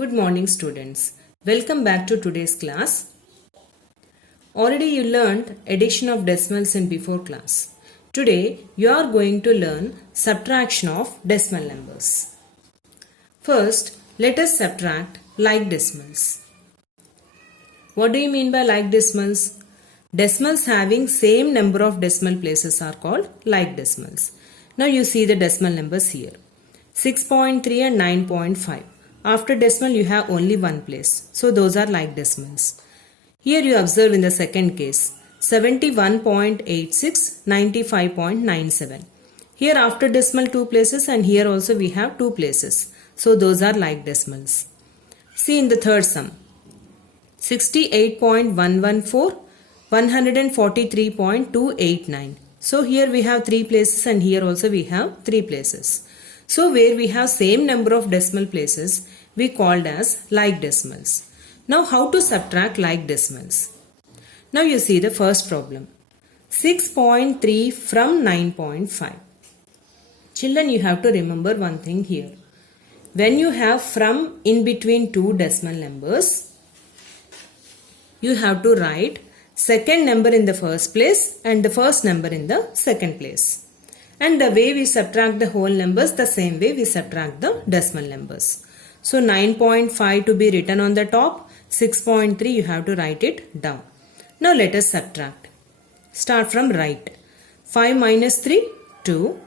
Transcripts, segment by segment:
Good morning students. Welcome back to today's class. Already you learned addition of decimals in before class. Today you are going to learn subtraction of decimal numbers. First, let us subtract like decimals. What do you mean by like decimals? Decimals having same number of decimal places are called like decimals. Now you see the decimal numbers here. 6.3 and 9.5. After decimal you have only one place. So those are like decimals. Here you observe in the second case 71.86, 95.97. Here after decimal two places and here also we have two places. So those are like decimals. See in the third sum 68.114, 143.289. So here we have three places and here also we have three places. So where we have same number of decimal places, we called as like decimals. Now how to subtract like decimals? Now you see the first problem. 6.3 from 9.5. Children, you have to remember one thing here. When you have from in between two decimal numbers, you have to write second number in the first place and the first number in the second place. And the way we subtract the whole numbers, the same way we subtract the decimal numbers. So 9.5 to be written on the top, 6.3 you have to write it down. Now let us subtract. Start from right. 5 minus 3, 2.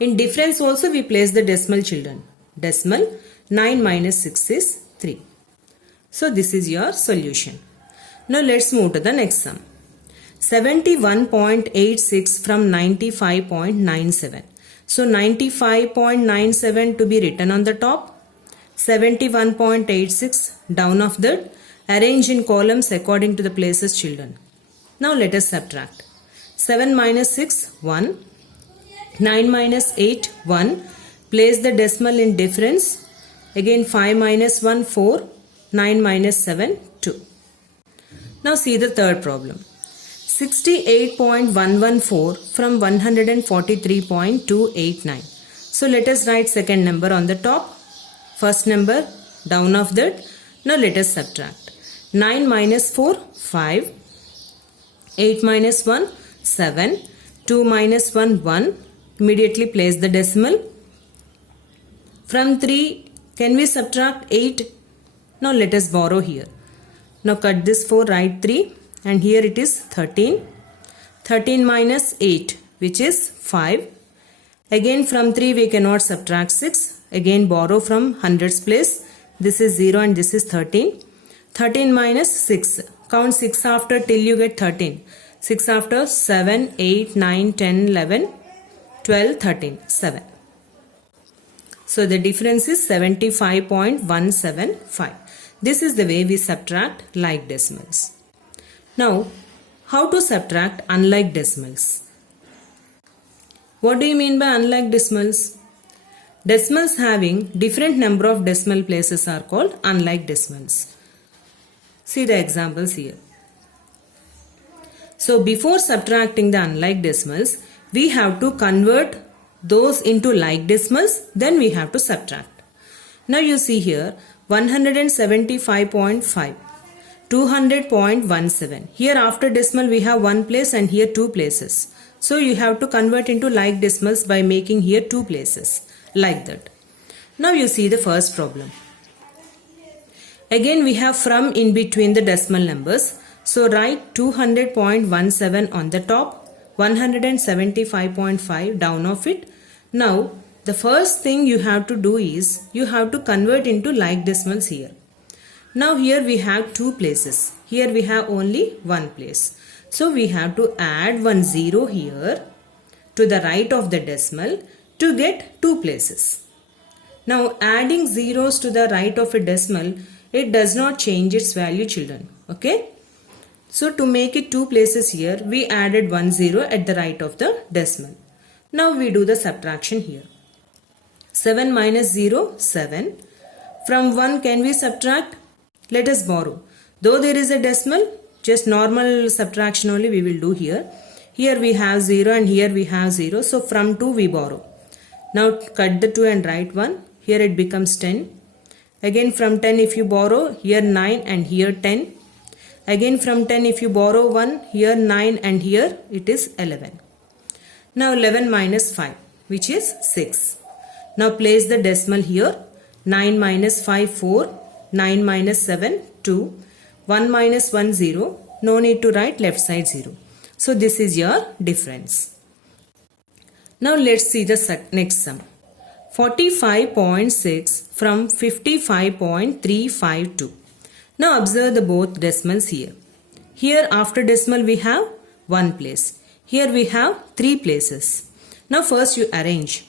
In difference also we place the decimal, children. Decimal, 9 minus 6 is 3. So this is your solution. Now let's move to the next sum. 71.86 from 95.97. So 95.97 to be written on the top. 71.86 down of that. Arrange in columns according to the places, children. Now let us subtract. 7 minus 6, 1. 9 minus 8, 1. Place the decimal in difference. Again 5 minus 1, 4. 9 minus 7, 2. Now see the third problem. 68.114 from 143.289. So let us write second number on the top. First number down of that. Now let us subtract. 9 minus 4, 5. 8 minus 1, 7. 2 minus 1, 1. Immediately place the decimal. From 3, can we subtract 8? Now let us borrow here. Now cut this 4, write 3. And here it is 13. 13 minus 8, which is 5. Again from 3 we cannot subtract 6. Again borrow from hundreds place. This is 0 and this is 13. 13 minus 6. Count 6 after till you get 13. 6 after 7, 8, 9, 10, 11, 12, 13, 7. So the difference is 75.175. This is the way we subtract like decimals. Now, how to subtract unlike decimals? What do you mean by unlike decimals? Decimals having different number of decimal places are called unlike decimals. See the examples here. So, before subtracting the unlike decimals, we have to convert those into like decimals, then we have to subtract. Now you see here 175.5. 200.17. Here after decimal we have one place and here two places. So you have to convert into like decimals by making here two places. Like that. Now you see the first problem. Again we have from in between the decimal numbers. So write 200.17 on the top. 175.5 down of it. Now the first thing you have to do is you have to convert into like decimals here. Now here we have two places. Here we have only one place. So we have to add one 0 here to the right of the decimal to get two places. Now adding zeros to the right of a decimal, it does not change its value, children. Okay. So to make it two places here, we added 1 0 at the right of the decimal. Now we do the subtraction here. 7 minus 0, 7. From 1 can we subtract? Let us borrow. Though there is a decimal, just normal subtraction only we will do here. Here we have 0 and here we have 0. So from 2 we borrow. Now cut the 2 and write 1. Here it becomes 10. Again from 10 if you borrow, here 9 and here 10. Again from 10 if you borrow 1, here 9 and here it is 11. Now 11 minus 5, which is 6. Now place the decimal here. 9 minus 5, 4. 9 minus 7, 2. 1 minus 1, 0. No need to write left side 0. So this is your difference. Now let's see the next sum. 45.6 from 55.352. Now observe the both decimals here. Here after decimal we have 1 place. Here we have 3 places. Now first you arrange.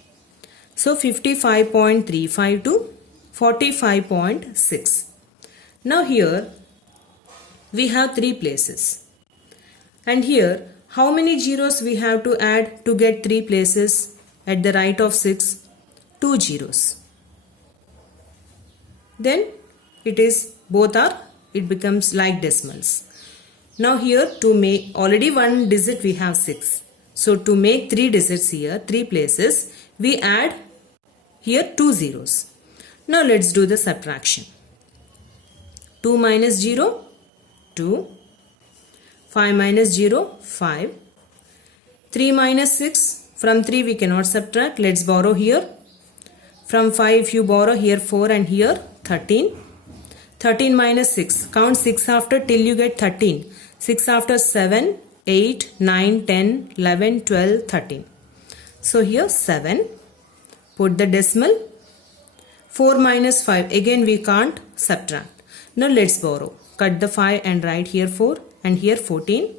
So 55.352, 45.6. Now here we have 3 places. And here how many zeros we have to add to get 3 places at the right of 6? 2 zeros. Then it becomes like decimals. Now here to make already 1 digit we have 6. So to make 3 digits here, 3 places, we add here 2 zeros. Now let's do the subtraction. 2 minus 0, 2. 5 minus 0, 5. 3 minus 6, from 3 we cannot subtract. Let's borrow here. From 5 if you borrow here 4 and here 13. 13 minus 6. Count 6 after till you get 13. 6 after 7, 8, 9, 10, 11, 12, 13. So here 7. Put the decimal. 4 minus 5. Again we can't subtract. Now let's borrow. Cut the 5 and write here 4 and here 14.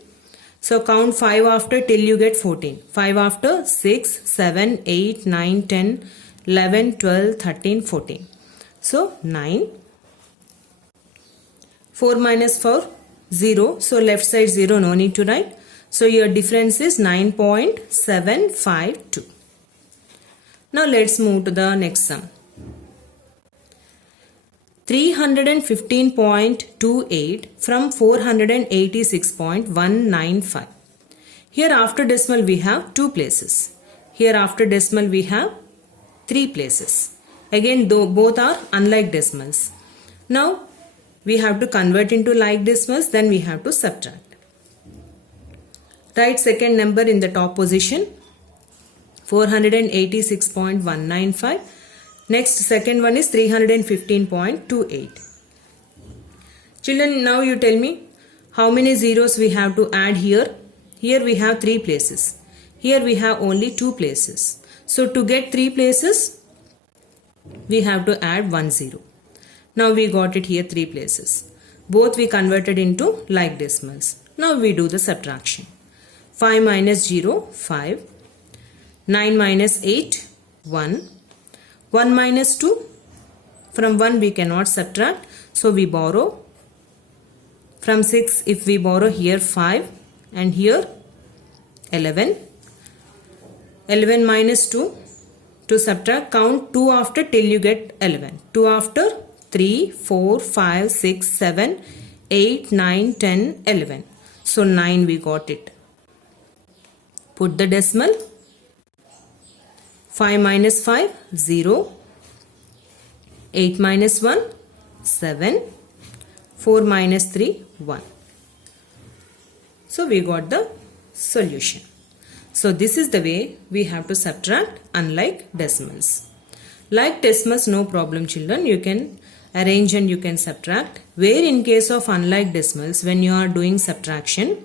So count 5 after till you get 14. 5 after 6, 7, 8, 9, 10, 11, 12, 13, 14. So 9. 4 minus 4, 0. So left side 0, no need to write. So your difference is 9.752. Now let's move to the next sum. 315.28 from 486.195. Here after decimal we have 2 places. Here after decimal we have 3 places. Again both are unlike decimals. Now we have to convert into like decimals, then we have to subtract. Write second number in the top position. 486.195. Next second one is 315.28. Children, now you tell me how many zeros we have to add here. Here we have 3 places. Here we have only 2 places. So to get 3 places, we have to add 1 zero. Now we got it here 3 places. Both we converted into like decimals. Now we do the subtraction. 5 minus 0, 5. 9 minus 8, 1. 1 minus 2. From 1 we cannot subtract. So we borrow. From 6 if we borrow here 5 and here 11. 11 minus 2. To subtract, count 2 after till you get 11. 2 after 3, 4, 5, 6, 7, 8, 9, 10, 11. So 9 we got it. Put the decimal. 5 minus 5, 0. 8 minus 1, 7. 4 minus 3, 1. So we got the solution. So this is the way we have to subtract unlike decimals. Like decimals, no problem children. You can arrange and you can subtract. Where in case of unlike decimals, when you are doing subtraction,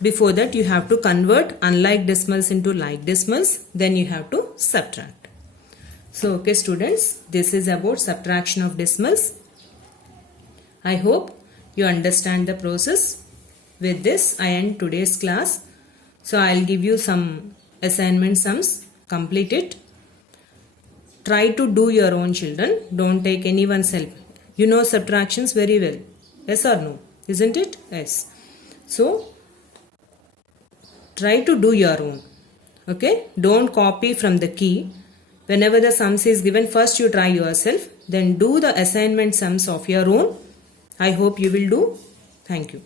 before that you have to convert unlike decimals into like decimals. Then you have to subtract. So okay students, this is about subtraction of decimals. I hope you understand the process. With this, I end today's class. So I'll give you some assignment sums. Complete it. Try to do your own children. Don't take anyone's help. You know subtractions very well. Yes or no? Isn't it? Yes. So try to do your own. Okay? Don't copy from the key. Whenever the sums is given, first you try yourself. Then do the assignment sums of your own. I hope you will do. Thank you.